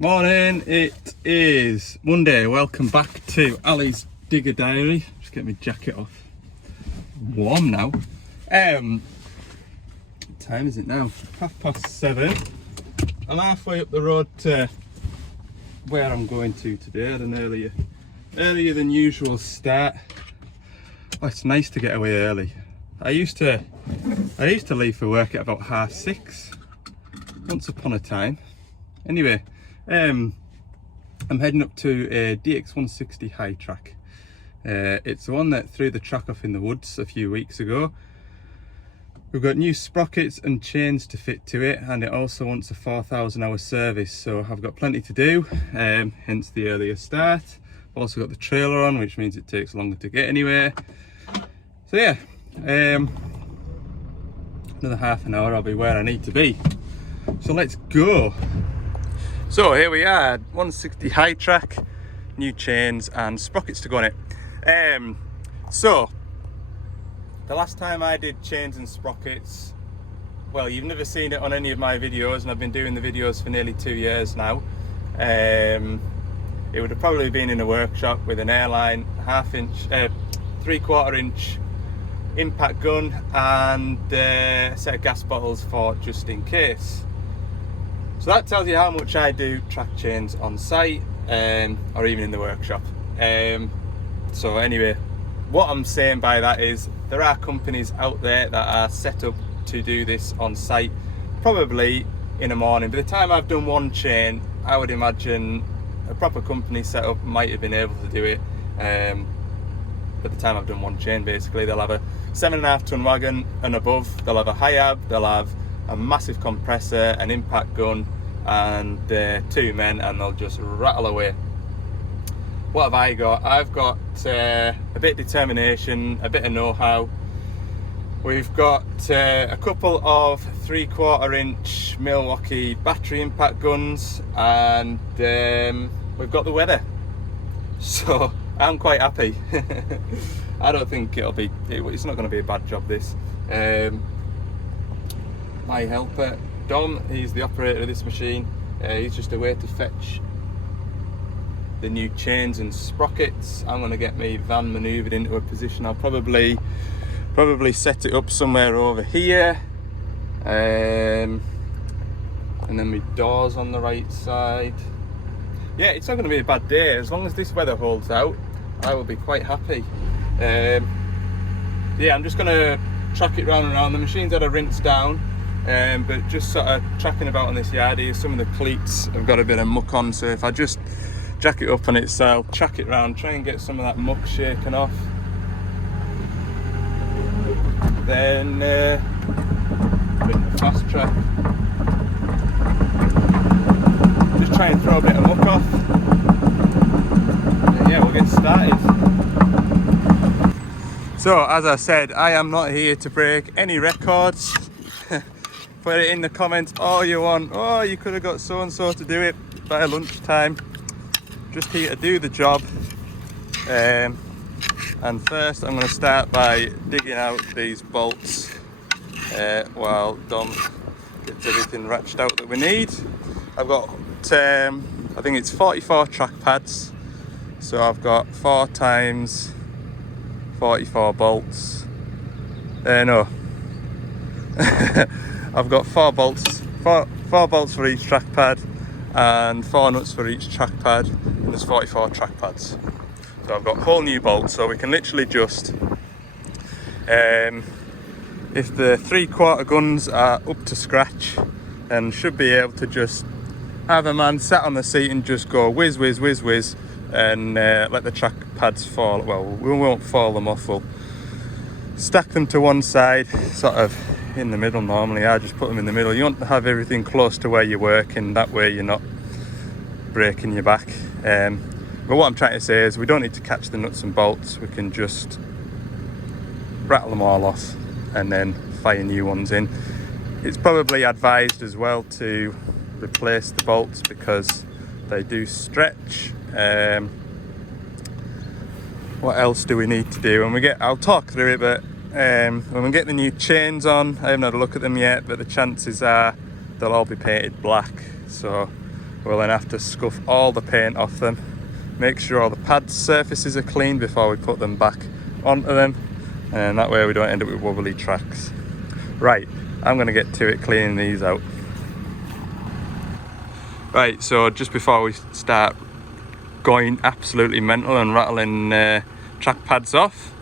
Morning, it is Monday. Welcome back to Ali's Digger Diary. Just get my jacket off. Warm now. What time is it now? 7:30. I'm halfway up the road to where I'm going to today. I had an earlier than usual start. Oh, it's nice to get away early. I used to leave for work at about 6:30 once upon a time. Anyway, I'm heading up to a DX160 high track. It's the one that threw the track off in the woods a few weeks ago. We've got new sprockets and chains to fit to it, and it also wants a 4,000 hour service, so I've got plenty to do, hence the earlier start. I've also got the trailer on, which means it takes longer to get anywhere. So yeah, another half an hour I'll be where I need to be. So let's go. So here we are, 160 high track, new chains and sprockets to go on it. So the last time I did chains and sprockets, well, you've never seen it on any of my videos, and I've been doing the videos for nearly 2 years now. It would have probably been in a workshop with an airline, 1/2 inch, 3/4 inch impact gun and a set of gas bottles for just in case. So that tells you how much I do track chains on site, or even in the workshop. So anyway, what I'm saying by that is there are companies out there that are set up to do this on site, probably in the morning. By the time I've done one chain, I would imagine a proper company set up might have been able to do it. By the time I've done one chain, basically, they'll have a 7.5 ton wagon and above, they'll have a high ab, they'll have a massive compressor, an impact gun, and 2 men, and they'll just rattle away. What have I got? I've got a bit of determination, a bit of know-how. We've got a couple of 3/4 inch Milwaukee battery impact guns, and we've got the weather. So I'm quite happy. I don't think it's not going to be a bad job, this. My helper Dom, he's the operator of this machine. He's just away to fetch the new chains and sprockets. I'm going to get my van manoeuvred into a position. I'll probably set it up somewhere over here, and then my doors on the right side. Yeah, it's not going to be a bad day. As long as this weather holds out, I will be quite happy. Yeah, I'm just going to track it round and round. The machine's had a rinse down, but just sort of tracking about on this yard here. Some of the cleats have got a bit of muck on, so if I just jack it up on itself, track it round, try and get some of that muck shaken off, then bit of a fast track, just try and throw a bit of muck off, and yeah, we'll get started. So as I said, I am not here to break any records. Put it in the comments all you want. Oh, you could have got so and so to do it by lunchtime. Just here to do the job. And first I'm going to start by digging out these bolts while Dom gets everything ratcheted out that we need. I've got I think it's 44 track pads, so I've got 4 times 44 bolts. No I've got 4 bolts, four bolts for each track pad, and 4 nuts for each track pad, and there's 44 track pads. So I've got whole new bolts, so we can literally just, if the 3/4 guns are up to scratch, and should be able to just have a man sat on the seat and just go whiz, whiz, whiz, whiz, and let the track pads fall. Well, we won't fall them off, we'll stack them to one side, sort of in the middle. Normally I just put them in the middle. You want to have everything close to where you're working, that way you're not breaking your back. But what I'm trying to say is we don't need to catch the nuts and bolts, we can just rattle them all off and then fire new ones in. It's probably advised as well to replace the bolts because they do stretch. What else do we need to do? I'll talk through it, but when we get the new chains on, I haven't had a look at them yet, but the chances are they'll all be painted black. So we'll then have to scuff all the paint off them, make sure all the pad surfaces are clean before we put them back onto them, and that way we don't end up with wobbly tracks. Right, I'm going to get to it cleaning these out. Right, so just before we start going absolutely mental and rattling track pads off,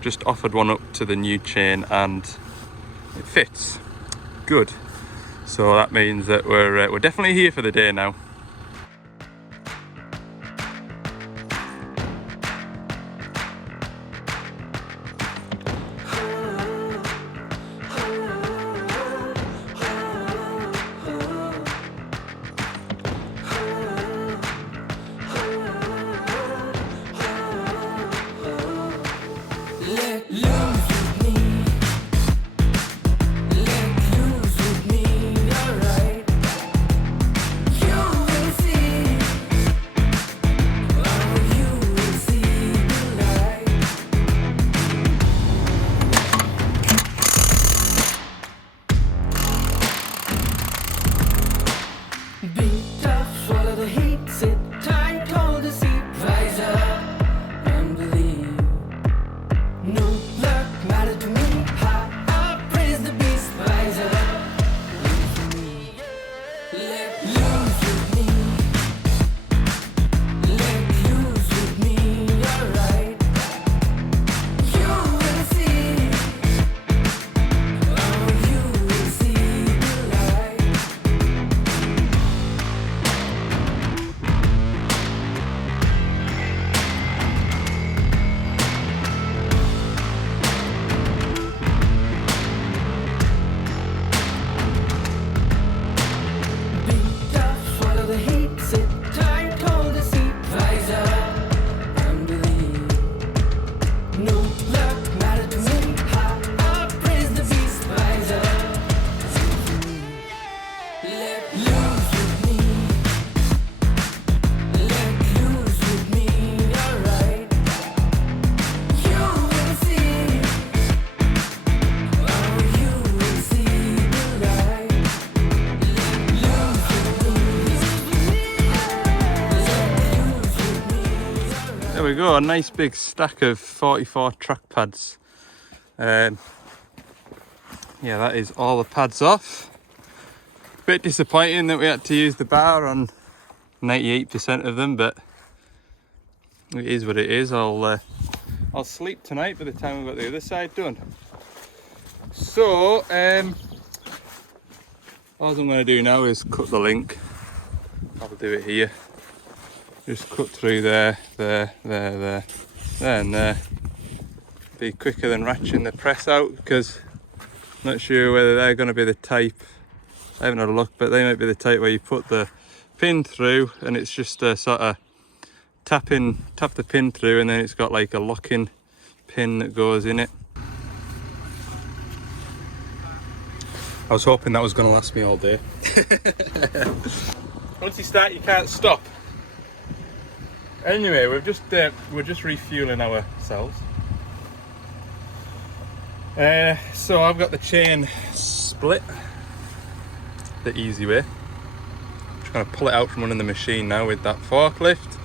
just offered one up to the new chain and it fits good. So that means that we're definitely here for the day now. There we go, a nice big stack of 44 track pads. Yeah, that is all the pads off. Bit disappointing that we had to use the bar on 98% of them, but it is what it is. I'll sleep tonight by the time we've got the other side done. So, all I'm going to do now is cut the link. I'll do it here. Just cut through there, and there. Be quicker than ratcheting the press out, because I'm not sure whether they're going to be the type, I haven't had a look, but they might be the type where you put the pin through and it's just a sort of tap the pin through, and then it's got like a locking pin that goes in it. I was hoping that was going to last me all day. Once you start, you can't stop. Anyway, we're just refueling ourselves. So I've got the chain split the easy way. Just going to pull it out from under the machine now with that forklift,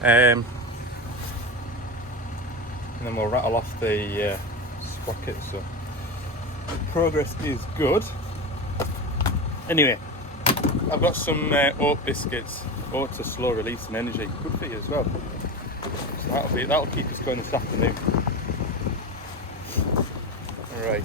and then we'll rattle off the sprockets. So progress is good. Anyway, I've got some oat biscuits. Oats are slow release and energy, good for you as well. So that'll keep us going this afternoon. All right.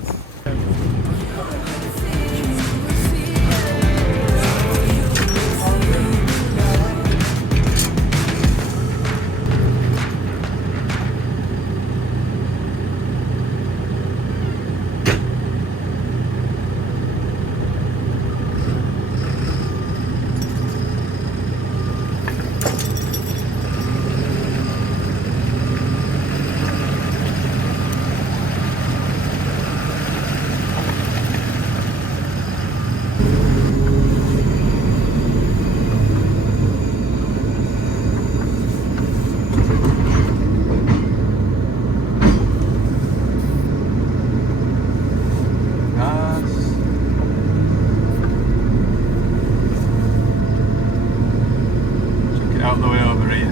it out the way over here.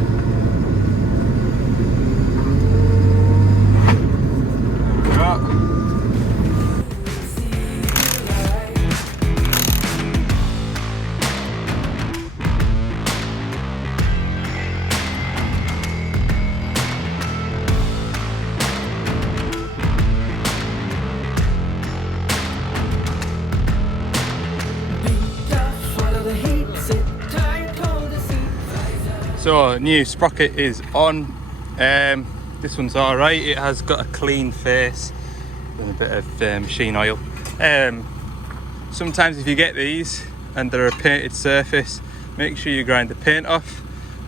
There we go. So new sprocket is on. This one's alright, it has got a clean face and a bit of machine oil. Sometimes if you get these and they're a painted surface, make sure you grind the paint off,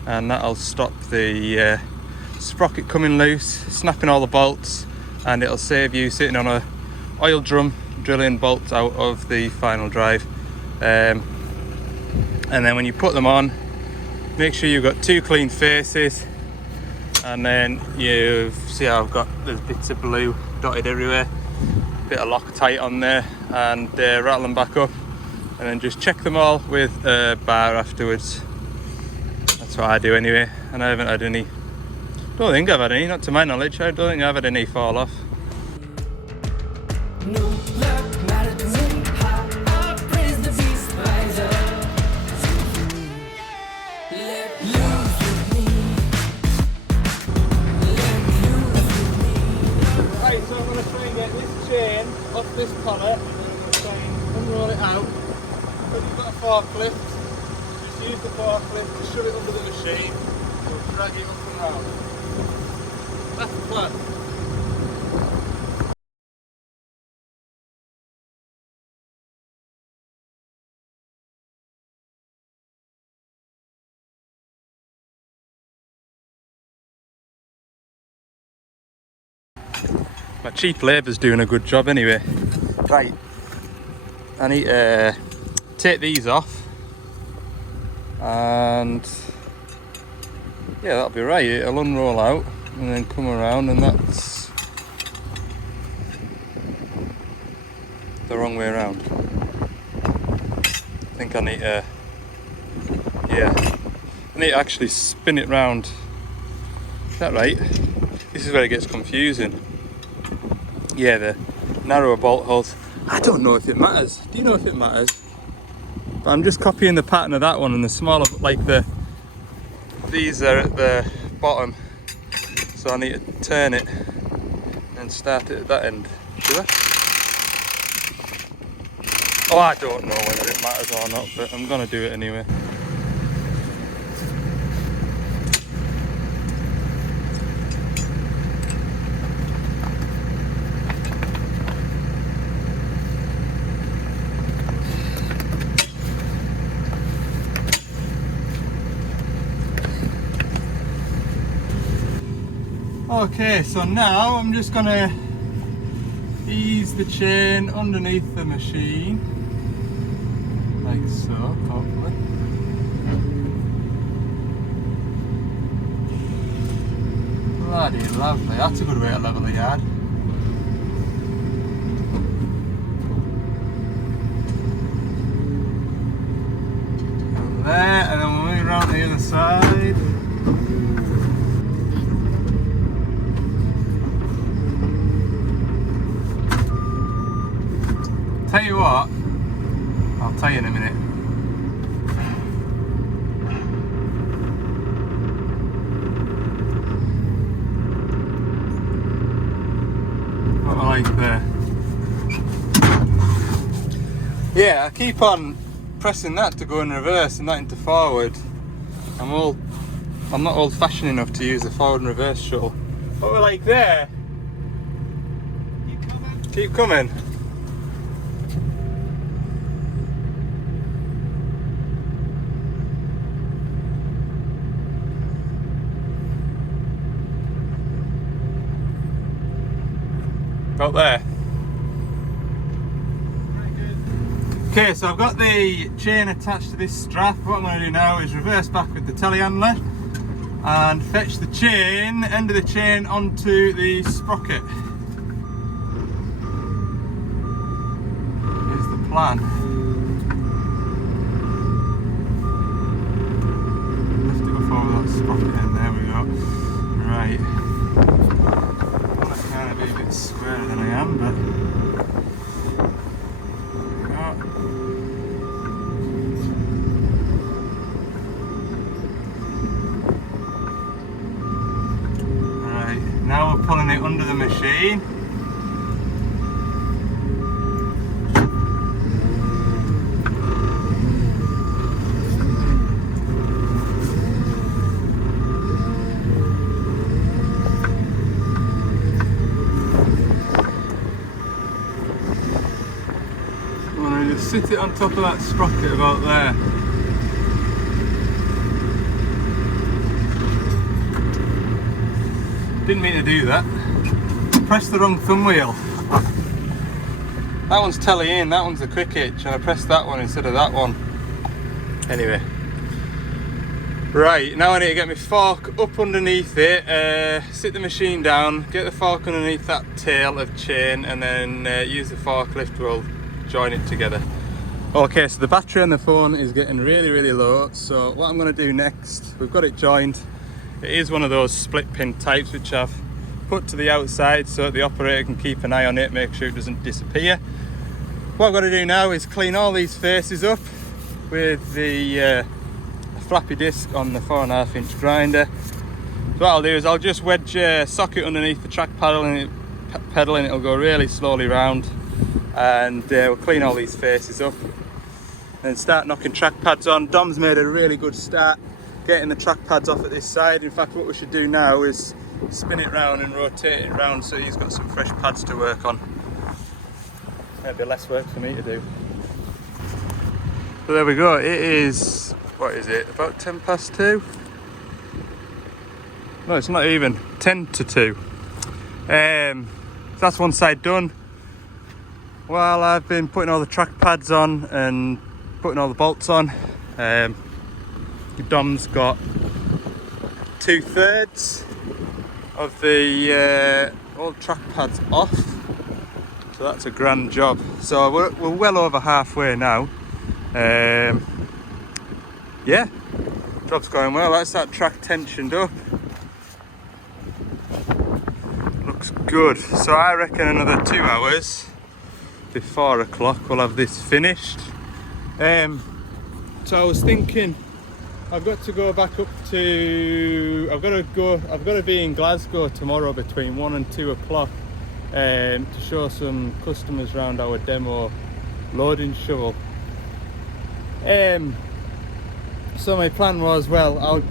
and that'll stop the sprocket coming loose, snapping all the bolts, and it'll save you sitting on a oil drum drilling bolts out of the final drive. And then when you put them on, make sure you've got two clean faces, and then you see how I've got there's bits of blue dotted everywhere, bit of Loctite on there, and rattle them back up, and then just check them all with a bar afterwards. That's what I do anyway, and I haven't had any, don't think I've had any, not to my knowledge, I don't think I've had any fall off. So I'm going to try and get this chain off this collar, and then I'm going to try and unroll it out. If you've got a forklift, just use the forklift to shove it under the machine, and drag it up and round. That's the plan. My cheap labour's doing a good job anyway. Right, I need to take these off, and yeah, that'll be right. It'll unroll out and then come around, and that's the wrong way around. I think I need to, yeah, I need to actually spin it round. Is that right? This is where it gets confusing. Yeah, the narrower bolt holes. I don't know if it matters. Do you know if it matters? But I'm just copying the pattern of that one, and the smaller, like these are at the bottom. So I need to turn it and start it at that end. Do I? Oh, I don't know whether it matters or not, but I'm gonna do it anyway. Okay, so now I'm just gonna ease the chain underneath the machine, like so, hopefully. Bloody lovely, that's a good way to level the yard. And there, and then we'll move around to the other side. Tell you what, I'll tell you in a minute. What I like there. Yeah, I keep on pressing that to go in reverse and that into forward. I'm not old fashioned enough to use the forward and reverse shuttle. What we're like there. Keep coming. Keep coming. About there. Okay, so I've got the chain attached to this strap. What I'm going to do now is reverse back with the telehandler and fetch the chain, end of the chain, onto the sprocket. Here's the plan. Lift it up sprocket in, there we go. Right. I want to kind of be a bit squarer than I am, but there we go. Right, now we're pulling it under the machine. Sit it on top of that sprocket about there. Didn't mean to do that. Pressed the wrong thumb wheel. That one's telly in, that one's the quick hitch, and I pressed that one instead of that one. Anyway. Right, now I need to get my fork up underneath it, sit the machine down, get the fork underneath that tail of chain, and then use the forklift, we'll join it together. Okay, so the battery on the phone is getting really low, so what I'm going to do next, we've got it joined. It is one of those split pin types which I've put to the outside so that the operator can keep an eye on it, make sure it doesn't disappear. What I've got to do now is clean all these faces up with the flappy disc on the 4.5 inch grinder. So what I'll do is I'll just wedge a socket underneath the track pedal and it'll go really slowly round, and we'll clean all these faces up and start knocking track pads on. Dom's made a really good start getting the track pads off at this side. In fact, what we should do now is spin it round and rotate it round so he's got some fresh pads to work on. Maybe less work for me to do. So there we go, it is, what is it, about 10 past 2? No, it's not even, 10 to 2. So that's one side done. While I've been putting all the track pads on and putting all the bolts on, Dom's got 2/3 of the old track pads off, so that's a grand job. So we're well over halfway now. Yeah, job's going well. That's that track tensioned up. Looks good. So I reckon another 2 hours before 4 o'clock we'll have this finished. So I was thinking I've got to go back up to, I've got to be in Glasgow tomorrow between 1 and 2 o'clock to show some customers around our demo loading shovel. So my plan was, well, I'll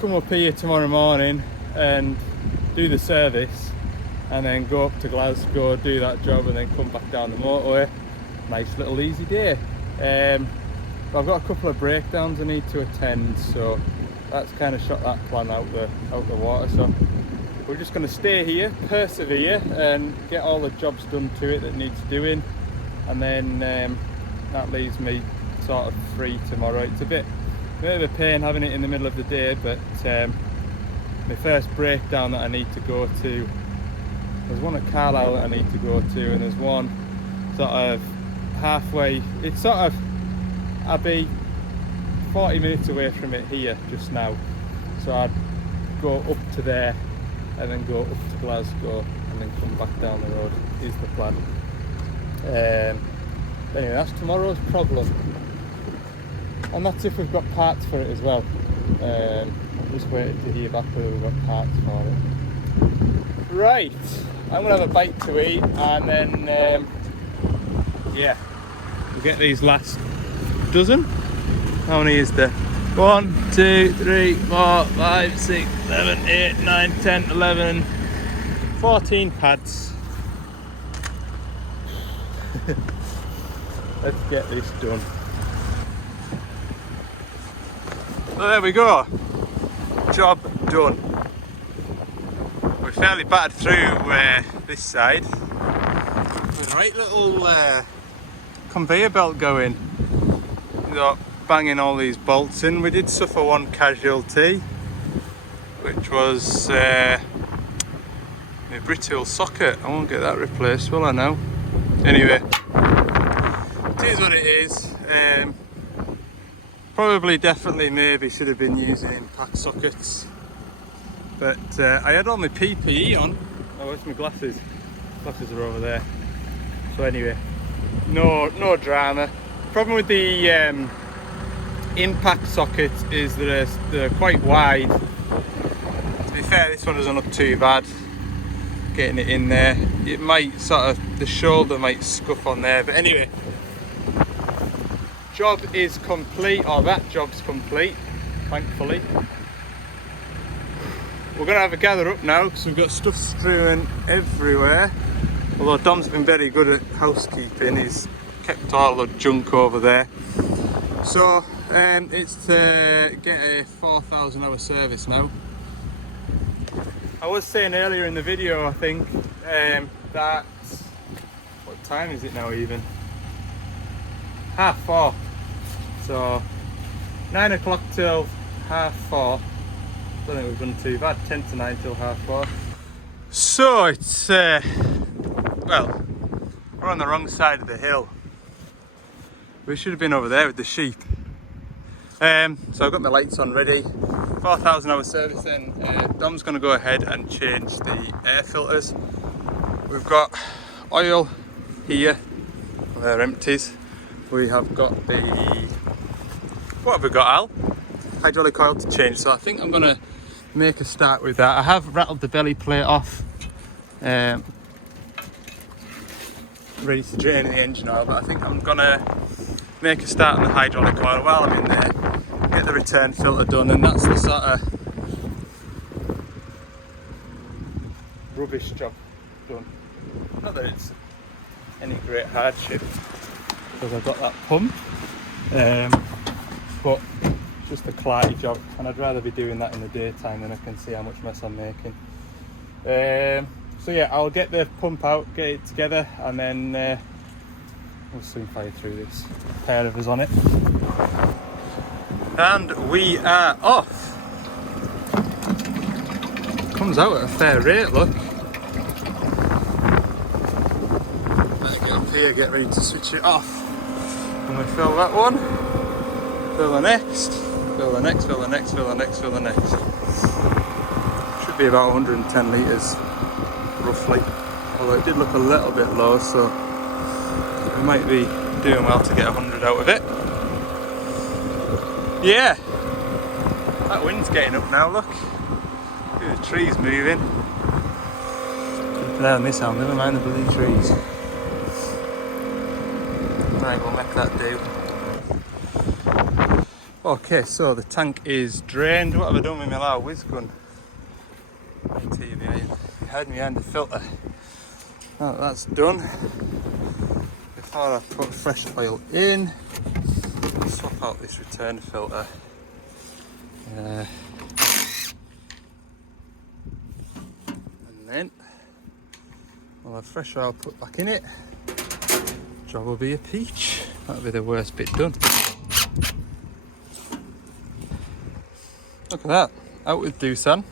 come up here tomorrow morning and do the service and then go up to Glasgow, do that job, and then come back down the motorway. Nice little easy day. I've got a couple of breakdowns I need to attend, so that's kind of shot that plan out the water. So we're just going to stay here, persevere, and get all the jobs done to it that needs doing, and then that leaves me sort of free tomorrow. It's a bit of a pain having it in the middle of the day, but my first breakdown that I need to go to, there's one at Carlisle that I need to go to, and there's one sort of halfway, it's sort of, I'll be 40 minutes away from it here just now, so I'd go up to there and then go up to Glasgow and then come back down the road is the plan. Anyway, that's tomorrow's problem, and that's if we've got parts for it as well. I'm just waiting to hear back whether we've got parts for it. Right, I'm gonna have a bite to eat, and then yeah, we'll get these last dozen. How many is there? 1, 2, 3, 4, 5, 6, 7, 8, 9, 10, 11, 14 pads. Let's get this done. So there we go. Job done. We're fairly battered through this side. There's a right little conveyor belt going. Got banging all these bolts in. We did suffer one casualty, which was my brittle socket. I won't get that replaced, will I now? Anyway, it is what it is. Probably, definitely, maybe should have been using impact sockets. But I had all my PPE on. Oh, where's my glasses? Glasses are over there. So anyway, no drama. Problem with the impact sockets is that they're quite wide. To be fair, this one doesn't look too bad. Getting it in there, it might sort of, the shoulder might scuff on there, but anyway, job is complete, or that job's complete, thankfully. We're gonna have a gather up now because we've got stuff strewn everywhere. Although Dom's been very good at housekeeping, he's kept all the junk over there. So it's to get a 4,000 hour service now. I was saying earlier in the video, I think, that, what time is it now even? 4:30. So 9 o'clock till 4:30. Don't think we've done too bad. 10 to 9 till 4:30. So it's, well, we're on the wrong side of the hill. We should have been over there with the sheep. So I've got my lights on ready. 4,000 hour service then. Dom's going to go ahead and change the air filters. We've got oil here, they're empties. We have got the, what have we got, Al? Hydraulic oil to change, so I think I'm going to make a start with that. I have rattled the belly plate off, ready to drain the engine oil, but I think I'm going to make a start on the hydraulic oil while I'm in there, get the return filter done, and that's the sort of rubbish job done. Not that it's any great hardship because I've got that pump, but it's just a clarity job, and I'd rather be doing that in the daytime when I can see how much mess I'm making. So yeah, I'll get the pump out, get it together, and then we'll soon fire through this. A pair of us on it. And we are off. Comes out at a fair rate, look. Better get up here, get ready to switch it off. And we fill that one, fill the next, fill the next, fill the next, fill the next, fill the next. Should be about 110 litres, roughly. Although it did look a little bit low, so we might be doing well to get 100 out of it. Yeah, that wind's getting up now, look. Look at the trees moving. Keep an eye on this arm, never mind the bloody trees. Right, we'll make that do. Okay, so the tank is drained. What have I done with my little whiz gun? Behind the filter. Now that that's done, before I put fresh oil in, swap out this return filter. And then we'll have fresh oil put back in it. Job will be a peach. That'll be the worst bit done. Look at that. Out with Doosan.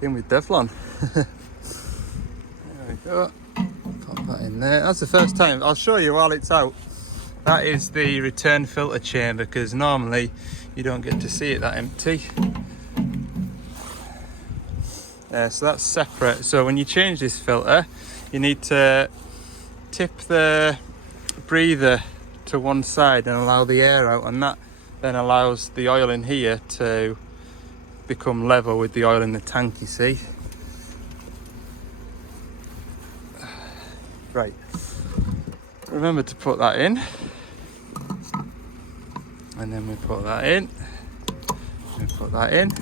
In with Devlon. There we go. Pop that in there. That's the first time. I'll show you while it's out. That is the return filter chamber, because normally you don't get to see it that empty. So that's separate. So when you change this filter, you need to tip the breather to one side and allow the air out, and that then allows the oil in here to become level with the oil in the tank, you see. Right, remember to put that in, and then we put that in, we put that in,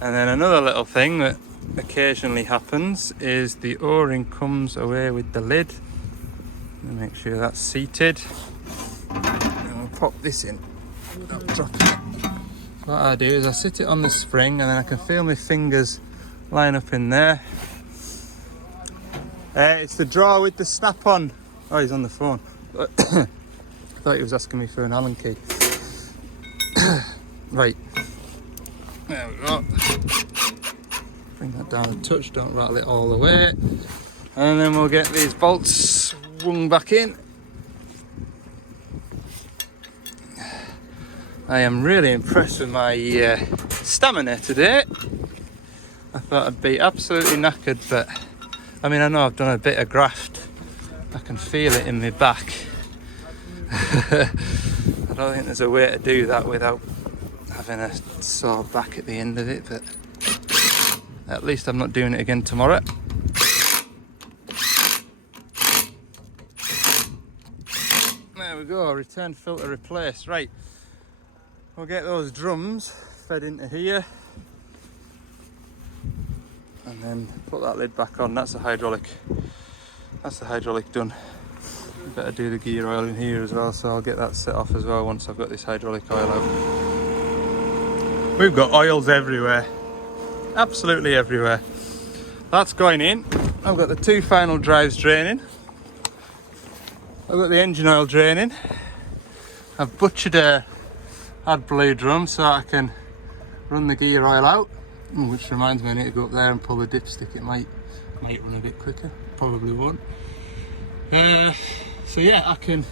and then another little thing that occasionally happens is the o-ring comes away with the lid. Make sure that's seated, and we'll pop this in without dropping it. What I do is I sit it on the spring, and then I can feel my fingers line up in there. It's the drawer with the snap on. Oh, he's on the phone. I thought he was asking me for an Allen key. Right, there we go. Bring that down a touch, don't rattle it all the way. And then we'll get these bolts swung back in. I am really impressed with my stamina today. I thought I'd be absolutely knackered, but I mean, I know I've done a bit of graft. I can feel it in my back. I don't think there's a way to do that without having a sore back at the end of it, but at least I'm not doing it again tomorrow. There we go, return filter replaced. Right, we'll get those drums fed into here and then put that lid back on. That's the hydraulic done. Better do the gear oil in here as well, so I'll get that set off as well once I've got this hydraulic oil out. We've got oils everywhere, absolutely everywhere. That's going in. I've got the 2 final drives draining. I've got the engine oil draining. I've butchered a AdBlue drum so I can run the gear oil out, which reminds me I need to go up there and pull the dipstick. It might run a bit quicker, probably won't. So yeah, I can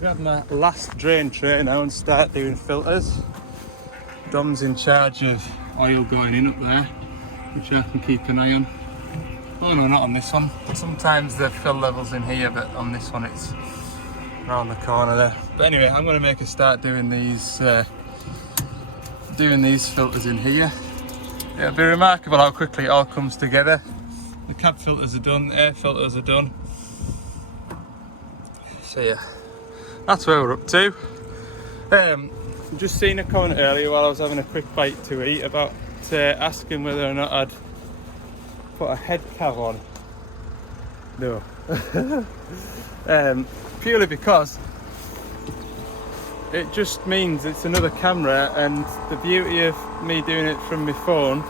grab my last drain tray now and start doing filters. Dom's in charge of oil going in up there, which I can keep an eye on. Oh no, not on this one. Sometimes the fill level's in here, but on this one it's around the corner there. But anyway, I'm going to make a start doing these filters in here. It'll be remarkable how quickly it all comes together. The cab filters are done, the air filters are done. So yeah, that's where we're up to. Just seen a comment earlier while I was having a quick bite to eat about asking whether or not I'd put a head cav on. No. Purely because it just means it's another camera, and the beauty of me doing it from my phone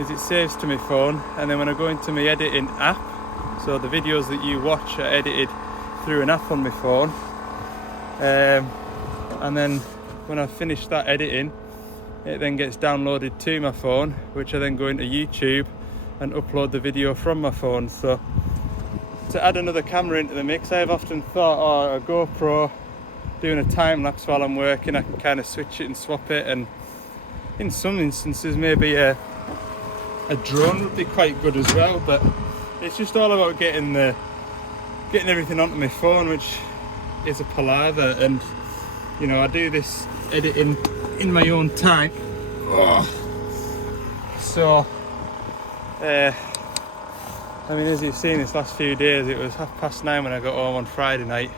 is it saves to my phone, and then when I go into my editing app, so the videos that you watch are edited through an app on my phone, and then when I finish that editing, it then gets downloaded to my phone, which I then go into YouTube and upload the video from my phone. So to add another camera into the mix, I've often thought, oh, a GoPro doing a time lapse while I'm working, I can kind of switch it and swap it, and in some instances maybe a drone would be quite good as well, but it's just all about getting everything onto my phone, which is a palaver. And you know, I do this editing in my own time. So I mean, as you've seen this last few days, it was 9:30 when I got home on Friday night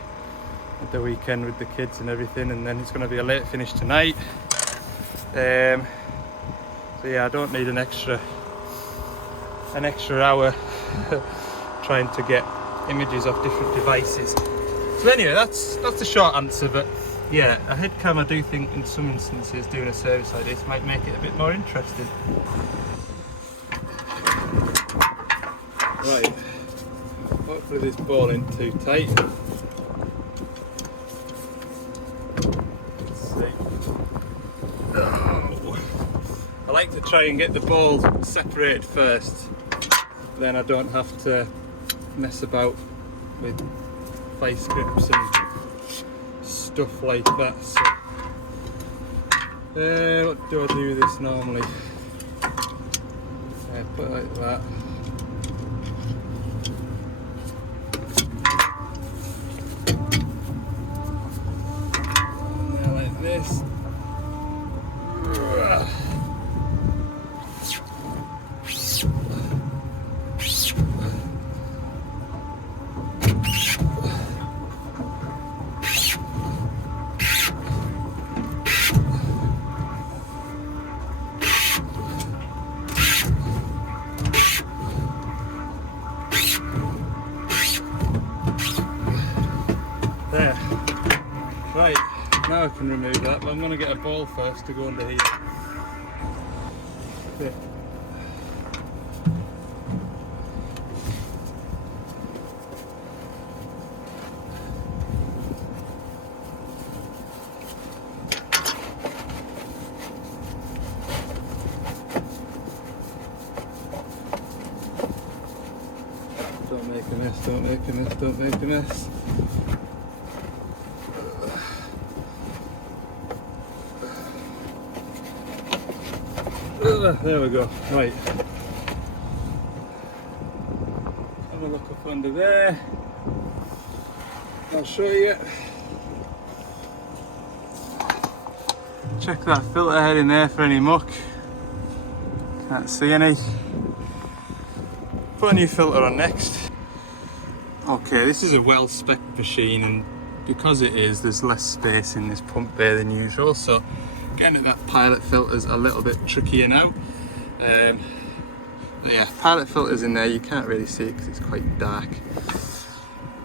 at the weekend with the kids and everything, and then it's going to be a late finish tonight. So yeah, I don't need an extra hour trying to get images off different devices. So anyway, that's the short answer. But yeah, a head cam, I do think in some instances doing a service like this might make it a bit more interesting. Right, hopefully this ball isn't too tight. Let's see. Oh. I like to try and get the balls separated first, then I don't have to mess about with vice grips and stuff like that. So, what do I do with this normally? Put it like that. Like this. There. Right, now I can remove that, but I'm going to get a ball first to go under here. There. Don't make a mess, don't make a mess, don't make a mess. There we go. Right. Have a look up under there. I'll show you. Check that filter head in there for any muck. Can't see any. Put a new filter on next. Okay, this is a well-spec machine, and because it is, there's less space in this pump bay than usual, so getting at that pilot filter is a little bit trickier now. But yeah, pilot filter's in there, you can't really see it because it's quite dark.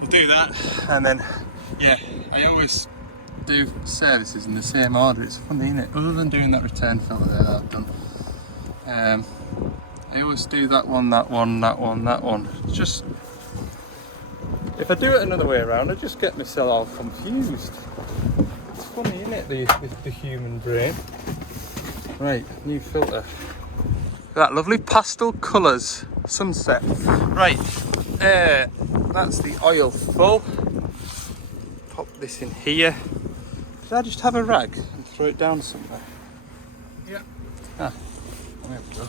We'll do that, and then yeah, I always do services in the same order. It's funny, isn't it? Other than doing that return filter there that I've done, I always do that one, that one, that one, that one. It's just, if I do it another way around, I just get myself all confused. It's funny, isn't it, the human brain? Right, new filter. That lovely pastel colours, sunset. Right, that's the oil full. Pop this in here. Did I just have a rag and throw it down somewhere? Yeah. Ah, there we go.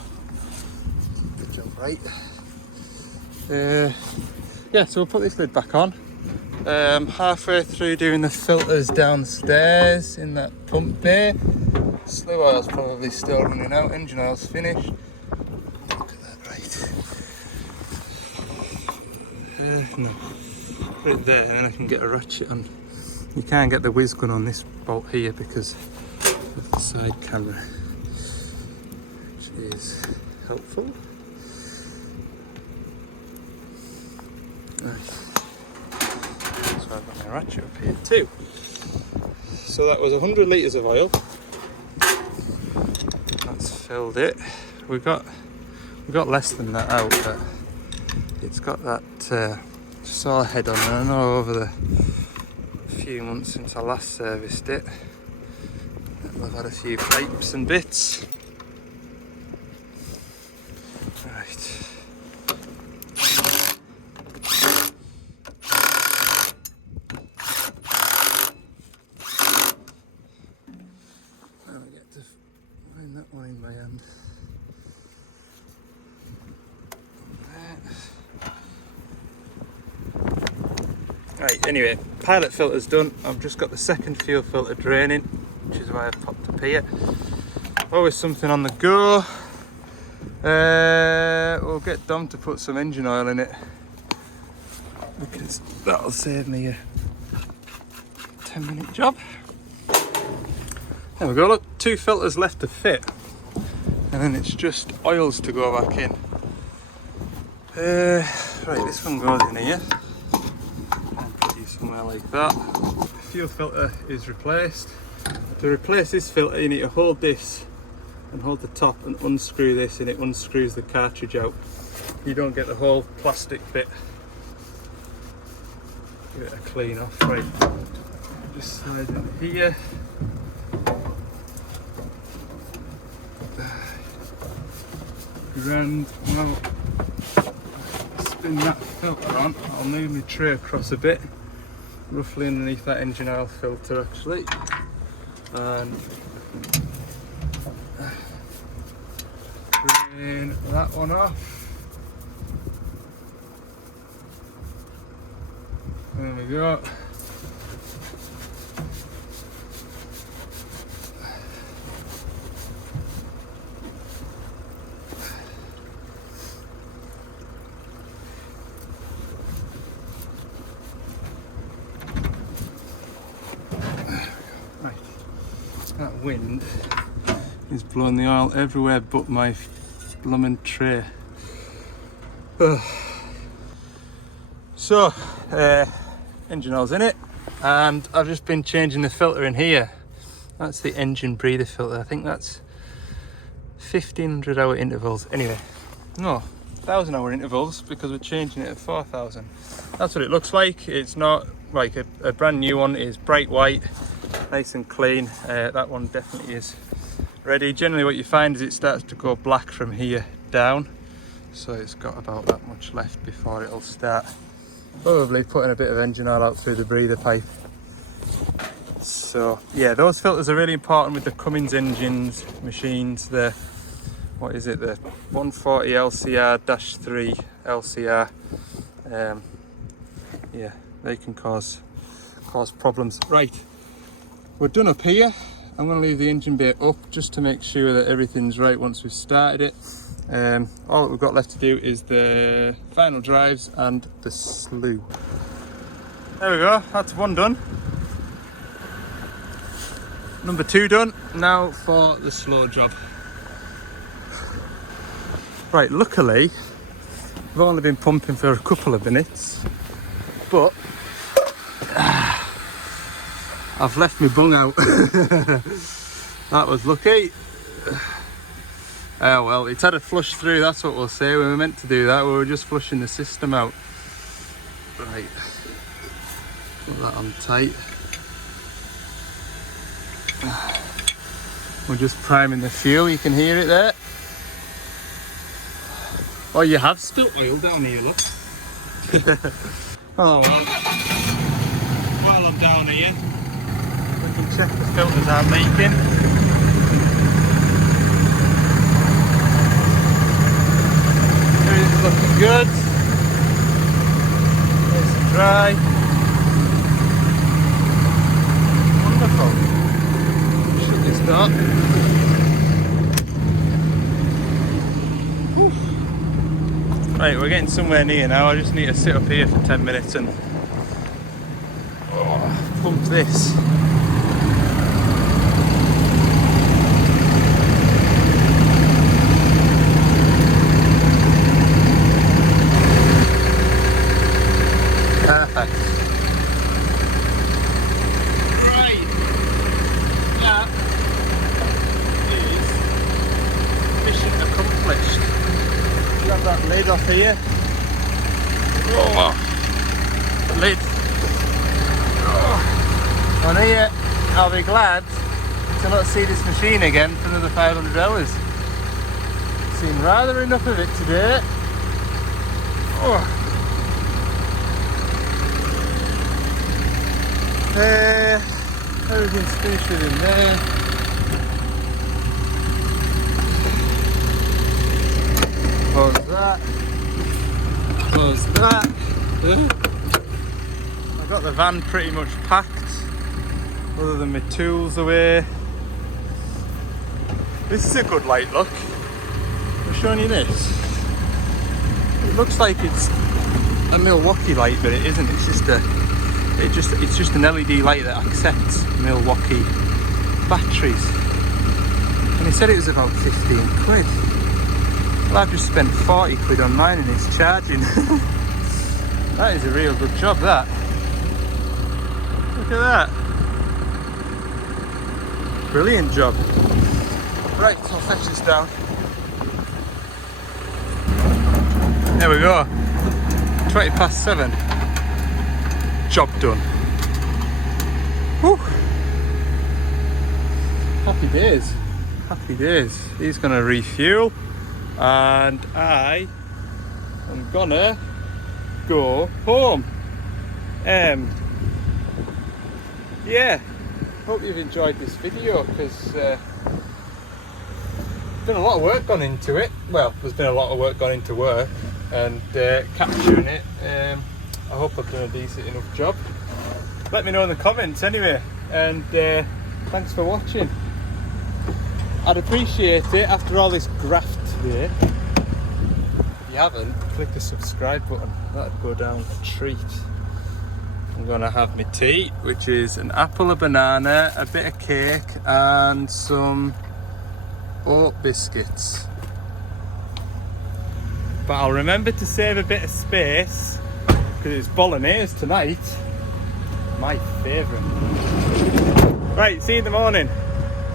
Good job, right. Yeah, so we'll put this lid back on. Halfway through doing the filters downstairs in that pump bay. Slew oil's probably still running out, engine oil's finished. Look at that, right. No. Put it there and then I can get a ratchet on. You can't get the whiz gun on this bolt here because of the side camera, which is helpful. Right. So I've got my ratchet up here too. So that was 100 litres of oil. That's filled it. We got less than that out, but it's got that saw head on. And I know over the few months since I last serviced it, I've had a few pipes and bits. Right. Now I get to find that one in my hand. Right, anyway, pilot filter's done. I've just got the second fuel filter draining, which is why I've popped up here. Always something on the go. We'll get Dom to put some engine oil in it because that'll save me a 10-minute job. There we go, look, 2 filters left to fit. And then it's just oils to go back in. Right, this one goes in here. Somewhere like that. The fuel filter is replaced. To replace this filter, you need to hold this and hold the top and unscrew this, and it unscrews the cartridge out. You don't get the whole plastic bit. Give it a clean off. Right, this side in here. Grand. Now, spin that filter on. I'll move my tray across a bit. Roughly underneath that engine oil filter actually, and drain that one off. There we go. That wind is blowing the oil everywhere but my blooming tray. So, engine oil's in it, and I've just been changing the filter in here. That's the engine breather filter. I think that's 1500 hour intervals. Anyway, no, 1000 hour intervals because we're changing it at 4000. That's what it looks like. It's not like a brand new one. It is bright white. Nice and clean. That one definitely is ready. Generally what you find is it starts to go black from here down, so it's got about that much left before it'll start probably putting a bit of engine oil out through the breather pipe. So yeah, those filters are really important with the Cummins engines, machines. They're what is it, the 140 LCR-3 LCR. Yeah, they can cause problems. Right, we're done up here. I'm going to leave the engine bay up just to make sure that everything's right once we've started it. All that we've got left to do is the final drives and the slew. There we go, that's one done. Number 2 done. Now for the slow job. Right, luckily we've only been pumping for a couple of minutes, but I've left my bung out. That was lucky. Oh well, it's had a flush through, that's what we'll say. We were meant to do that, we were just flushing the system out. Right, put that on tight. We're just priming the fuel, you can hear it there. Oh, you have spilt oil down here, look. Oh well. While I'm down here, we can check the filters I'm making. Everything's looking good. Nice and dry. Wonderful. Shut this door. Right, we're getting somewhere near now. I just need to sit up here for 10 minutes and pump this. Perfect. Right, that is mission accomplished. Grab that lid off here. Oh, the lid. Oh. On here, I'll be glad to not see this machine again for another 500 hours. Seen rather enough of it today. Oh. There, everything's finished in there. Close that. Close that. I've got the van pretty much packed, other than my tools away. This is a good light, look. I'm showing you this. It looks like it's a Milwaukee light, but it isn't. It's just an LED light that accepts Milwaukee batteries. And he said it was about 15 quid. Well, I've just spent 40 quid on mine and it's charging. That is a real good job, that. Look at that. Brilliant job. Right, I'll fetch this down. There we go. 20 past 7. Job done. Whew. Happy days. Happy days. He's gonna refuel. And I am gonna go home. Yeah, hope you've enjoyed this video, because there's been a lot of work gone into it. Well, there's been a lot of work gone into work and capturing it. I hope I've done a decent enough job. Let me know in the comments anyway, and thanks for watching. I'd appreciate it after all this graft today. If you haven't, click the subscribe button. That'd go down a treat. I'm gonna have my tea, which is an apple, a banana, a bit of cake and some oat biscuits. But I'll remember to save a bit of space, because it's bolognese tonight. My favourite. Right, see you in the morning.